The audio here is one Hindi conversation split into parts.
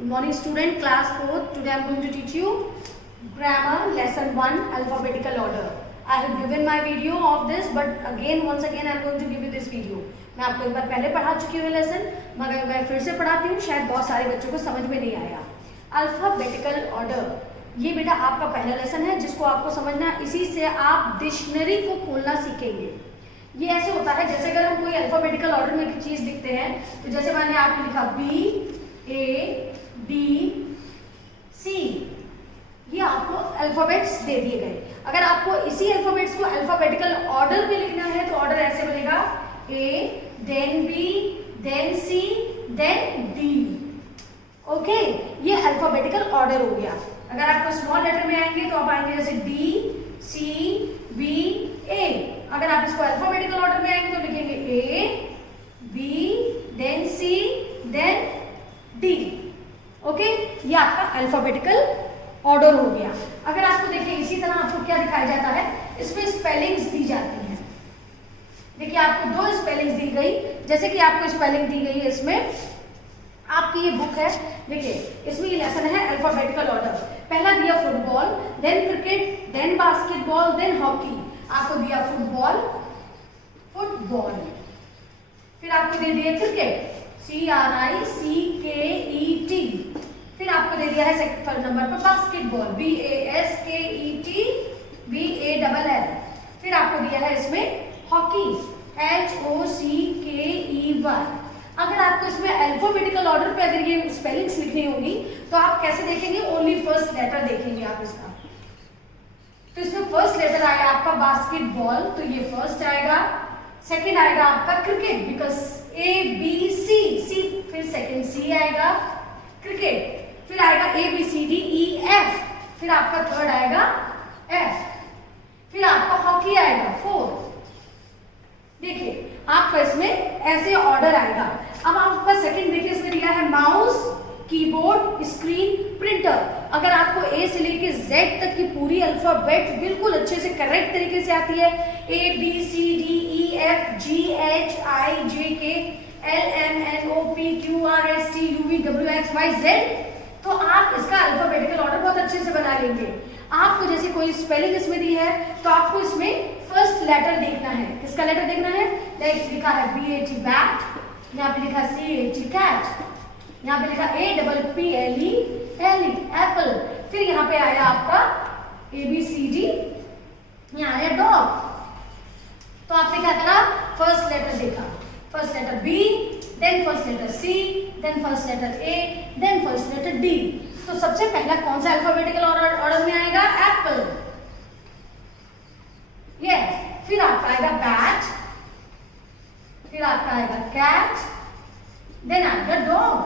Good morning student, class 4th. Today I am going to teach you grammar lesson 1 alphabetical order. I have given my video of this but once again I am going to give you this video. मैं आपको एक बार पहले पढ़ा चुकी हूँ लेसन, मगर मैं फिर से पढ़ाती हूँ, शायद बहुत सारे बच्चों को समझ में नहीं आया. अल्फाबेटिकल ऑर्डर, ये बेटा आपका पहला लेसन है जिसको आपको समझना, इसी से आप डिक्शनरी को खोलना सीखेंगे. ये ऐसे होता है जैसे अगर हम कोई अल्फाबेटिकल ऑर्डर में एक चीज लिखते हैं, तो जैसे मैंने आपने लिखा B A B C, ये आपको अल्फाबेट्स दे दिए गए. अगर आपको इसी अल्फाबेट्स को अल्फाबेटिकल ऑर्डर में लिखना है तो ऑर्डर ऐसे बनेगा A, then B, then C, then D. Okay, ये अल्फाबेटिकल ऑर्डर हो गया. अगर आपको स्मॉल लेटर में आएंगे तो आप आएंगे जैसे D, C, B, A. अगर आप इसको अल्फाबेटिकल ऑर्डर में आएंगे तो लिखेंगे A, B, then C, then D. Okay, ये आपका अल्फाबेटिकल ऑर्डर हो गया. अगर आपको देखिए इसी तरह आपको क्या दिखाया जाता है, इसमें स्पेलिंग्स दी जाती हैं. देखिए आपको दो स्पेलिंग्स दी गई, जैसे कि आपको स्पेलिंग दी गई है इसमें, आपकी ये बुक है, देखिए इसमें ये लेसन है अल्फाबेटिकल ऑर्डर. पहला दिया football, then cricket, then basketball, then hockey. आपको दिया फुटबॉल, फुटबॉल, फिर आपको दे दिया क्रिकेट, CRICKET. फिर आपको दे दिया है सेकंड नंबर पर बास्केटबॉल, BASKET, BALL. फिर आपको दिया है इसमें हॉकी, HOCKEY. अगर आपको इसमें अल्फाबेटिकल ऑर्डर पे अगर ये स्पेलिंग्स लिखनी होगी तो आप कैसे देखेंगे, ओनली फर्स्ट लेटर देखेंगे आप इसका. तो इसमें फर्स्ट लेटर आया आपका बास्केटबॉल, तो ये फर्स्ट आएगा. सेकंड आएगा आपका क्रिकेट, बिकॉज ABC, फिर सेकंड C आएगा क्रिकेट. फिर आएगा ABCDEF, फिर आपका थर्ड आएगा F. फिर आपका हॉकी आएगा 4. देखिए आपका इसमें ऐसे ऑर्डर आएगा. अब आपका सेकंड देखिए इसमें दिया है माउस, कीबोर्ड, स्क्रीन, प्रिंटर. अगर आपको A से लेके Z तक की पूरी अल्फाबेट बिल्कुल अच्छे से करेक्ट तरीके से आती है, ABCDEFGHIJK LMNOPQRSTUVWXYZ, तो आप इसका अल्फाबेटिकल ऑर्डर बहुत अच्छे से बना लेंगे. आपको जैसे कोई स्पेलिंग इसमें दी है तो आपको इसमें फर्स्ट लेटर देखना है. किसका लेटर देखना है, लाइक लिखा है BAT बैट, यहाँ पे लिखा CAT कैट, यहाँ पे लिखा APPLE एप्पल. फिर यहाँ पे आया आपका ABCD, यहाँ आया डॉग. तो आपने क्या करा, फर्स्ट लेटर देखा, first letter B, then first letter C, then first letter A, then first letter D. तो सबसे पहला कौन सा अल्फाबेटिकल ऑर्डर में आएगा, एप्पल. यस. फिर आपका आएगा बैट, फिर आपका आएगा कैट, देन आएगा डॉग.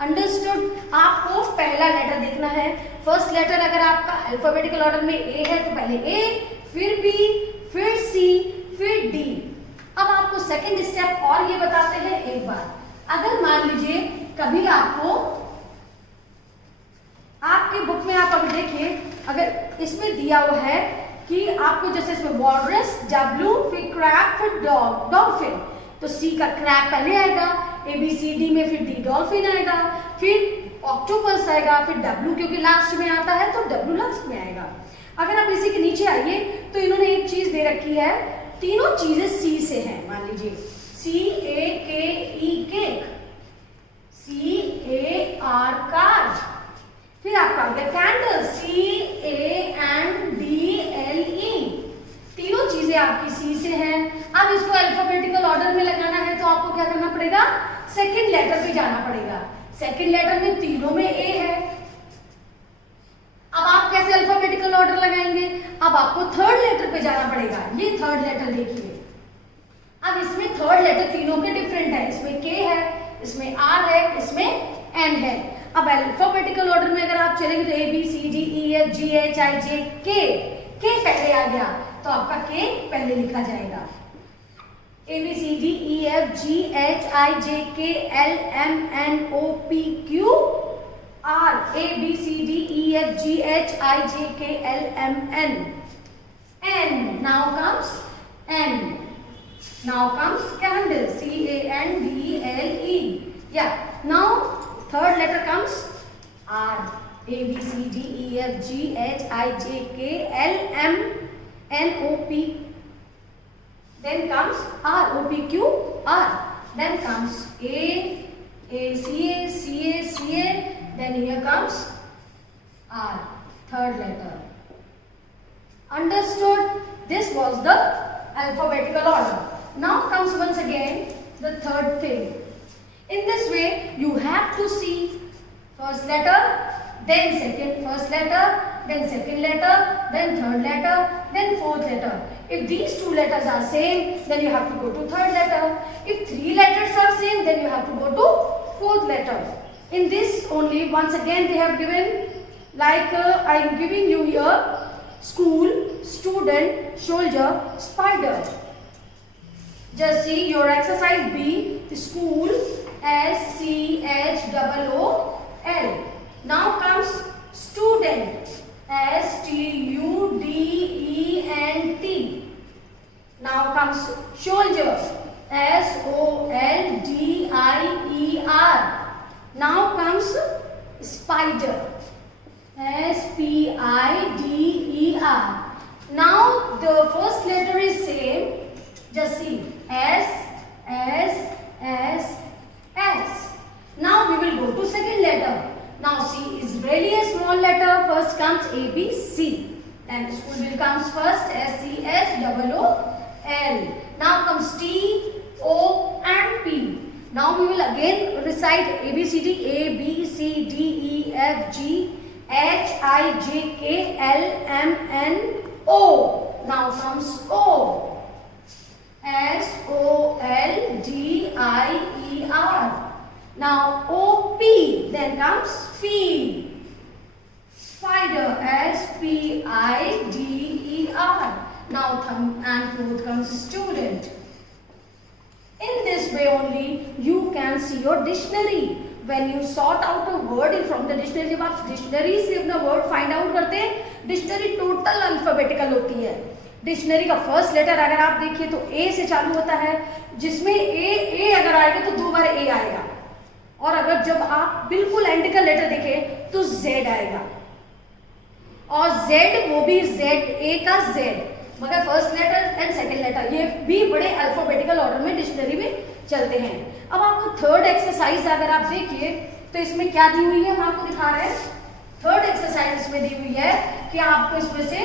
अंडरस्टूड. आपको पहला लेटर देखना है. फर्स्ट लेटर अगर आपका अल्फाबेटिकल ऑर्डर में A है तो पहले A, फिर B, फिर C, फिर D. अब आपको सेकंड स्टेप और ये बताते हैं एक बार. अगर मान लीजिए कभी आपको आपके बुक में आप अभी देखिए, अगर इसमें दिया हुआ है कि आपको जैसे इसमें वॉलरस, W, फिर क्रैब, फिर डॉल्फिन, तो C का क्रैब पहले आएगा, ABCD में फिर D डॉल्फिन आएगा, फिर ऑक्टोपस आएगा, फिर W क्योंकि लास्ट में आता है तो W लास्ट में आएगा. अगर आप इसी के नीचे आइए तो इन्होंने एक चीज दे रखी है, तीनों चीजें C से हैं. मान लीजिए CAKE केक, CAR कार, फिर आपका आ गया कैंडल, CANDLE. तीनों चीजें आपकी C से हैं. अब इसको अल्फाबेटिकल ऑर्डर में लगाना है तो आपको क्या करना पड़ेगा, सेकंड लेटर पे जाना पड़ेगा. सेकंड लेटर में तीनों में A है. अब आप कैसे अल्फाबेटिकल ऑर्डर लगाएंगे, अब आपको थर्ड लेटर पे जाना पड़ेगा. ये थर्ड लेटर देखिए. अब इसमें थर्ड लेटर तीनों के डिफरेंट है, इसमें K है, इसमें R है, इसमें N है. अब अल्फाबेटिकल ऑर्डर में अगर आप चलेंगे तो ABCDEFGHIJK, K पहले आ गया तो आपका K पहले लिखा जाएगा. ABCDEFGHIJK LMNOPQR, ABCDEFGHIJK LMN. N. Now comes N. Now comes candle, CANDLE. Yeah. Now third letter comes R. A B C D E F G H I J K L M N O P. Then comes R. O P Q R. Then comes A C A C A C A. Then here comes R. Third letter. Understood? This was the alphabetical order. Now comes once again the third thing. In this way, you have to see first letter, then second, first letter, then second letter, then third letter, then fourth letter. If these two letters are same, then you have to go to third letter. If three letters are same, then you have to go to fourth letter. In this only, once again they have given, like I am giving you here, school, student, soldier, spider. Just see your exercise B, school, SCHOOL. Now comes student, STUDENT. Now comes soldier, SOLDIER. Now comes spider, SPIDER. Now the first letter is same. Just see S. Now we will go to second letter. Now C is really a small letter. First comes A B C. Then school will comes first, SCHOOL. Now comes T O and P. Now we will again recite A B C D E F G H I J K L M N O. Now comes O. SOLDIER. Now OP. Then comes P. Spider, SPIDER. Now thumb and fourth comes student. In this way only you can see your dictionary. When you sort out a word from the dictionary, जब आप डिक्शनरी से अपना वर्ड फाइंड आउट करते हैं, डिक्शनरी टोटल अल्फाबेटिकल होती है. डिक्शनरी का फर्स्ट लेटर अगर आप देखिए तो ए से चालू होता है, जिसमें ए अगर आएगा तो 2 बार ए आएगा, और अगर जब आप बिल्कुल एंड का लेटर देखें तो जेड आएगा, और जेड वो भी जेड, ए का जेड, मगर first letter and second letter ये भी बड़े अल्फाबेटिकल ऑर्डर में डिक्शनरी में चलते हैं. अब आपको थर्ड एक्सरसाइज अगर आप देखिए तो इसमें क्या दी हुई है, हम आपको दिखा रहे हैं. थर्ड एक्सरसाइज इसमें दी हुई है कि आपको इसमें से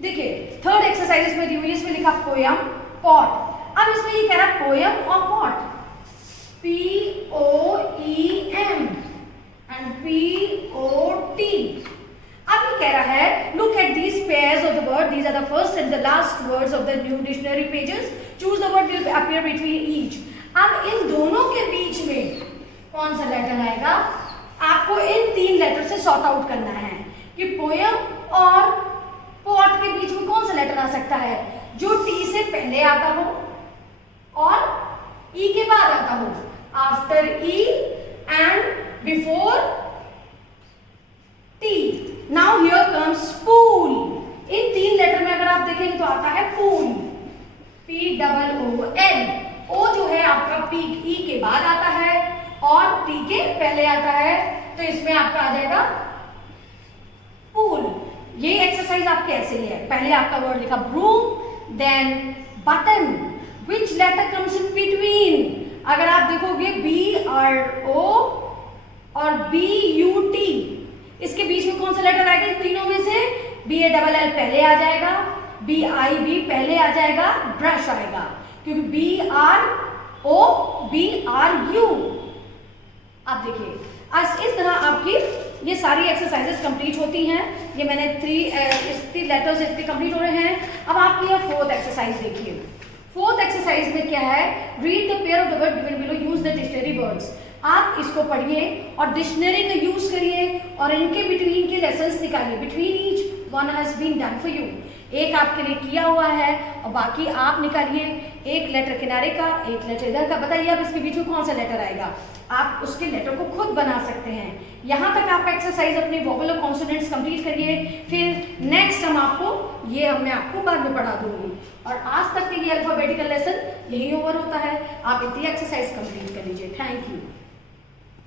देखिए, थर्ड एक्सरसाइज इसमें दी हुई है, इसमें लिखा पोयम, पॉट. अब इसमें ये कह रहा है पोयम और पॉट, POEM एंड POT. अब ये कह रहा है, look at these pairs of the word. These are the first and the last words of the new dictionary pages. Choose the word will appear between each. अब इन दोनों के बीच में कौन सा लेटर आएगा, आपको इन 3 लेटर से सॉर्ट आउट करना है कि पोयम और पॉट के बीच में कौन सा लेटर आ सकता है जो टी से पहले आता हो और ई के बाद आता हो. After E and before T. Now here comes pool. In 3 letter में अगर आप देखेंगे तो आता है पूल, POOL. ओ जो है आपका पी ई के बाद आता है और टी के पहले आता है, तो इसमें आपका आ जाएगा पूल. ये एक्सरसाइज आपके ऐसे ही है. पहले आपका वर्ड लिखा broom, then button. Which letter comes in between. अगर आप देखोगे BRO और BUT, इसके बीच में कौन सा लेटर आएगा इन तीनों में से? BALL पहले आ जाएगा, BIB पहले आ जाएगा, ब्रश आएगा, क्योंकि BRO BRU. आप देखिए इस तरह आपकी ये सारी एक्सरसाइजेस कंप्लीट होती हैं. ये मैंने 3 लेटर्स इसके कंप्लीट हो रहे हैं. अब आपकी यह 4th एक्सरसाइज देखिए. 4th एक्सरसाइज में क्या है, read the pair of the word given below, use the dictionary words. आप इसको पढ़िए और डिक्शनरी का यूज करिए और इनके बिटवीन के लेसन्स निकालिए. Between each one has been done for you. एक आपके लिए किया हुआ है और बाकी आप निकालिए. एक लेटर किनारे का, एक लेटर इधर का. बताइए अब इसके बीच में कौन सा लेटर आएगा. आप उसके लेटर को खुद बना सकते हैं। यहाँ तक आप एक्सरसाइज अपनी वोवेल और कॉन्सोनेंट्स कंप्लीट करिए, फिर नेक्स्ट हम आपको ये मैं आपको बाद में पढ़ा दूंगी। और आज तक के ये अल्फाबेटिकल लेसन यही ओवर होता है। आप इतनी एक्सरसाइज कंप्लीट कर लीजिए। Thank you.